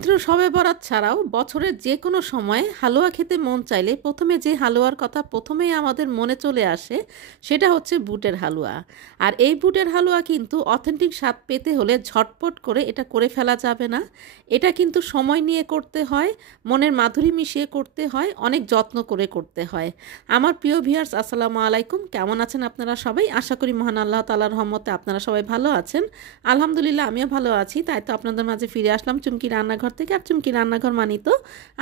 পবিত্র শবে বরাত ছাড়াও বছরের যে কোনো সময় হালুয়া খেতে মন চাইলে প্রথমে যে হালুয়ার কথা প্রথমেই আমাদের মনে চলে আসে সেটা হচ্ছে বুটের হালুয়া। আর এই বুটের হালুয়া কিন্তু অথেন্টিক স্বাদ পেতে হলে ঝটপট করে এটা করে ফেলা যাবে না। এটা কিন্তু সময় নিয়ে করতে হয়, মনের মাধুরী মিশিয়ে করতে হয়, অনেক যত্ন করে করতে হয়। আমার প্রিয় ভিউয়ার্স, আসসালামু আলাইকুম। কেমন আছেন আপনারা সবাই? আশা করি মহান আল্লাহ তাআলার রহমতে আপনারা সবাই ভালো আছেন। আলহামদুলিল্লাহ আমিও ভালো আছি। তাই তো আপনাদের মাঝে ফিরে আসলাম চুমকি রান্নাঘর থেকে। আর চুমকি রান্নাঘর মানি তো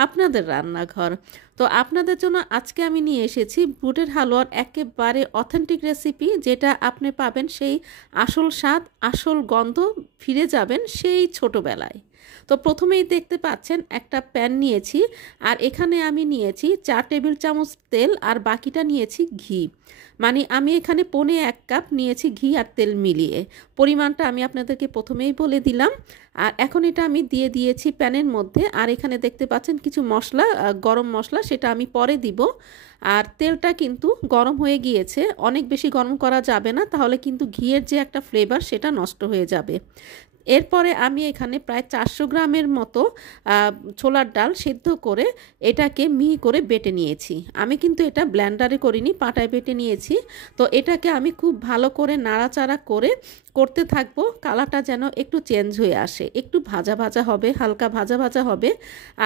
আপনাদের রান্নাঘর। তো আপনাদের জন্য আজকে আমি নিয়ে এসেছি বুটের হালুয়ার একেবারে অথেন্টিক রেসিপি, যেটা আপনি পাবেন সেই আসল স্বাদ, আসল গন্ধ, ফিরে যাবেন সেই ছোটোবেলায়। তো প্রথমেই দেখতে পাচ্ছেন একটা প্যান নিয়েছি, আর এখানে আমি নিয়েছি 4 টেবিল চামচ তেল, আর বাকিটা নিয়েছি ঘি। মানে আমি এখানে 1.25 কাপ নিয়েছি ঘি আর তেল মিলিয়ে। পরিমাণটা আমি আপনাদেরকে প্রথমেই বলে দিলাম। আর এখন এটা আমি দিয়ে দিয়েছি প্যানের মধ্যে। আর এখানে দেখতে পাচ্ছেন কিছু মশলা, গরম মশলা, সেটা আমি পরে দিব। আর তেলটা কিন্তু গরম হয়ে গিয়েছে, অনেক বেশি গরম করা যাবে না, তাহলে কিন্তু ঘিয়ের যে একটা ফ্লেভার সেটা নষ্ট হয়ে যাবে। এরপরে আমি এখানে প্রায় 400 গ্রামের মতো ছোলার ডাল সেদ্ধ করে এটাকে মিহি করে বেটে নিয়েছি। আমি কিন্তু এটা ব্লেন্ডারে করিনি, পাটায় বেটে নিয়েছি। তো এটাকে আমি খুব ভালো করে নাড়াচাড়া করে করতে থাকবো, কালারটা যেন একটু চেঞ্জ হয়ে আসে, একটু ভাজা ভাজা হবে, হালকা ভাজা ভাজা হবে।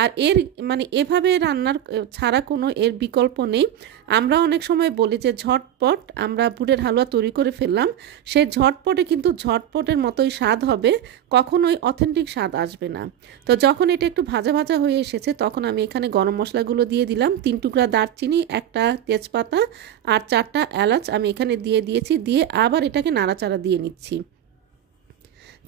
আর এর মানে এভাবে রান্নার ছাড়া কোনো এর বিকল্প নেই। আমরা অনেক সময় বলি যে ঝটপট আমরা বুটের হালুয়া তৈরি করে ফেললাম, সে ঝটপটে কিন্তু ঝটপটের মতোই স্বাদ হবে, কখনোই অথেন্টিক স্বাদ আসবে না। তো যখন এটা একটু ভাজা ভাজা হয়ে এসেছে তখন আমি এখানে গরম মশলাগুলো দিয়ে দিলাম। 3 টুকরা দারচিনি, একটা তেজপাতা আর 4টা এলাচ আমি এখানে দিয়ে দিয়েছি। দিয়ে আবার এটাকে নাড়াচাড়া দিয়ে নিচ্ছি।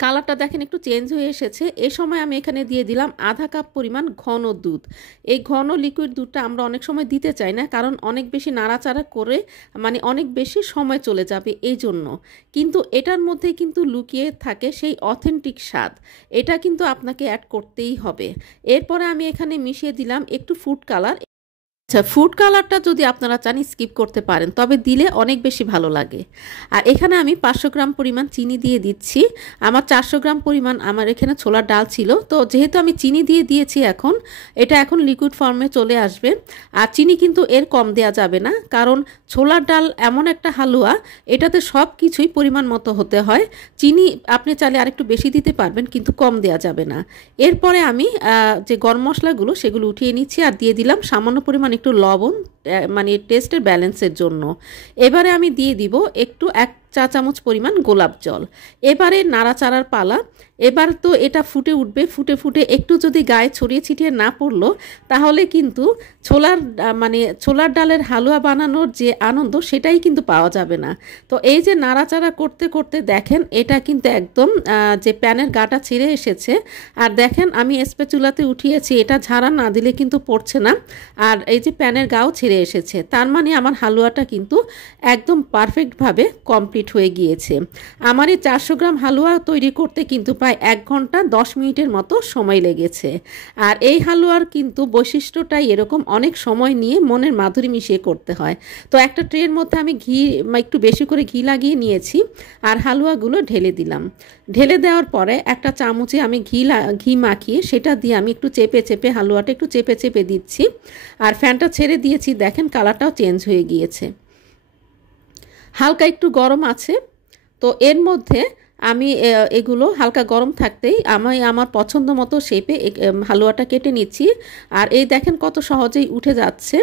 কালারটা দেখেন একটু চেঞ্জ হয়ে এসেছে। এই সময় আমি এখানে দিয়ে দিলাম আধা কাপ পরিমাণ ঘন দুধ। এই ঘন লিকুইড দুধটা আমরা অনেক সময় দিতে চাই না, কারণ অনেক বেশি নাড়াচাড়া করে মানে অনেক বেশি সময় চলে যাবে এই জন্য। কিন্তু এটার মধ্যে কিন্তু লুকিয়ে থাকে সেই অথেন্টিক স্বাদ, এটা কিন্তু আপনাকে অ্যাড করতেই হবে। এরপরে আমি এখানে মিশিয়ে দিলাম একটু ফুড কালার। আচ্ছা, ফুড কালারটা যদি আপনারা চান স্কিপ করতে পারেন, তবে দিলে অনেক বেশি ভালো লাগে। আর এখানে আমি 500 গ্রাম পরিমাণ চিনি দিয়ে দিচ্ছি। আমার 400 গ্রাম পরিমাণ আমার এখানে ছোলার ডাল ছিল, তো যেহেতু আমি চিনি দিয়ে দিয়েছি এখন এটা এখন লিকুইড ফর্মে চলে আসবে। আর চিনি কিন্তু এর কম দেওয়া যাবে না, কারণ ছোলার ডাল এমন একটা হালুয়া, এটাতে সব কিছুই পরিমাণ মতো হতে হয়। চিনি আপনি চাইলে আরেকটু বেশি দিতে পারবেন, কিন্তু কম দেওয়া যাবে না। এরপরে আমি যে গরম মশলাগুলো সেগুলো উঠিয়ে নিচ্ছি, আর দিয়ে দিলাম সামান্য পরিমাণ একটু লবণ, মানে টেস্টের ব্যালেন্সের জন্য। এবারে আমি দিয়ে দিব একটু 1 চা চামচ পরিমাণ গোলাপ জল। এবারে নাড়াচাড়ার পালা। এবার তো এটা ফুটে উঠবে, ফুটে ফুটে একটু যদি গায়ে ছড়িয়ে ছিটিয়ে না পড়লো তাহলে কিন্তু ছোলার ডালের হালুয়া বানানোর যে আনন্দ সেটাই কিন্তু পাওয়া যাবে না। তো এই যে নাড়াচাড়া করতে করতে দেখেন এটা কিন্তু একদম যে প্যানের গাটা ছিঁড়ে এসেছে। আর দেখেন আমি স্প্যাচুলাতে উঠিয়েছি, এটা ঝাড়া না দিলে কিন্তু পড়ছে না। আর এই যে প্যানের গাও ছিঁড়ে এসেছে, তার মানে আমার হালুয়াটা কিন্তু একদম পারফেক্টভাবে কমপ্লিট হয়ে গিয়েছে। আমার এই 400 গ্রাম হালুয়া তৈরি করতে কিন্তু প্রায় 1 ঘন্টা 10 মিনিটের মতো সময় লেগেছে। আর এই হালুয়ার কিন্তু বৈশিষ্ট্যটাই এরকম, অনেক সময় নিয়ে মনের মাধুরী মিশিয়ে করতে হয়। তো একটা ট্রের মধ্যে আমি ঘি, একটু বেশি করে ঘি লাগিয়ে নিয়েছি, আর হালুয়াগুলো ঢেলে দিলাম। ঢেলে দেওয়ার পরে একটা চামচে আমি ঘি মাখিয়ে সেটা দিয়ে আমি একটু চেপে চেপে হালুয়াটা একটু চেপে চেপে দিচ্ছি। আর ফ্যানটা ছেড়ে দিয়েছি, দেখেন কালারটাও চেঞ্জ হয়ে গিয়েছে, হালকা একটু গরম আছে। তো এর মধ্যে আমি এগুলো হালকা গরম থাকতেই আমি আমার পছন্দ মতো শেপে হালুয়াটা কেটে নিচ্ছি। আর এই দেখেন কত সহজেই উঠে যাচ্ছে,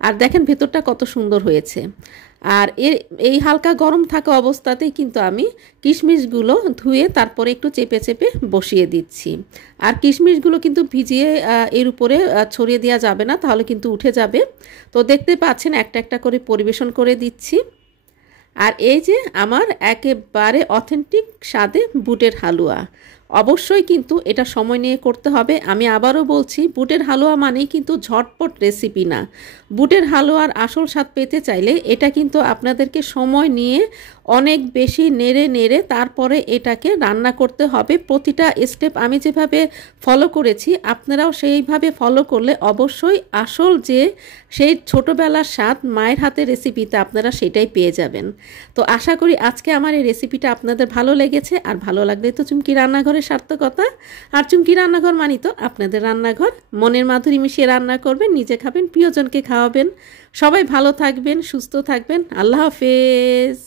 আর দেখেন ভেতরটা কত সুন্দর হয়েছে। আর এই হালকা গরম থাকা অবস্থাতেই কিন্তু আমি কিশমিশগুলো ধুয়ে তারপরে একটু চেপে চেপে বসিয়ে দিচ্ছি। আর কিশমিশগুলো কিন্তু ভিজিয়ে এর উপরে ছড়িয়ে দেওয়া যাবে না, তাহলে কিন্তু উঠে যাবে। তো দেখতে পাচ্ছেন একটা একটা করে পরিবেশন করে দিচ্ছি। আর এই যে আমার একেবারে অথেন্টিক স্বাদে বুটের হালুয়া। অবশ্যই কিন্তু এটা সময় নিয়ে করতে হবে। আমি আবারও বলছি, বুটের হালুয়া মানেই কিন্তু ঝটপট রেসিপি না। বুটের হালুয়ার আসল স্বাদ পেতে চাইলে এটা কিন্তু আপনাদেরকে সময় নিয়ে অনেক বেশি নেড়ে নেড়ে তারপরে এটাকে রান্না করতে হবে। প্রতিটা স্টেপ আমি যেভাবে ফলো করেছি আপনারাও সেইভাবে ফলো করলে অবশ্যই আসল যে সেই ছোটোবেলার স্বাদ মায়ের হাতের রেসিপিতে আপনারা সেটাই পেয়ে যাবেন। তো আশা করি আজকে আমার এই রেসিপিটা আপনাদের ভালো লেগেছে। আর ভালো লাগলে তো চুমকি রান্নাঘরে রান্নাঘরের সার্থকতা। আর চুমকি রান্নাঘর মানি তো আপনাদের রান্নাঘর। মনের মাধুরী মিশিয়ে রান্না করবেন, নিজে খাবেন, প্রিয়জনকে খাওয়াবেন। সবাই ভালো থাকবেন, সুস্থ থাকবেন। আল্লাহ হাফেজ।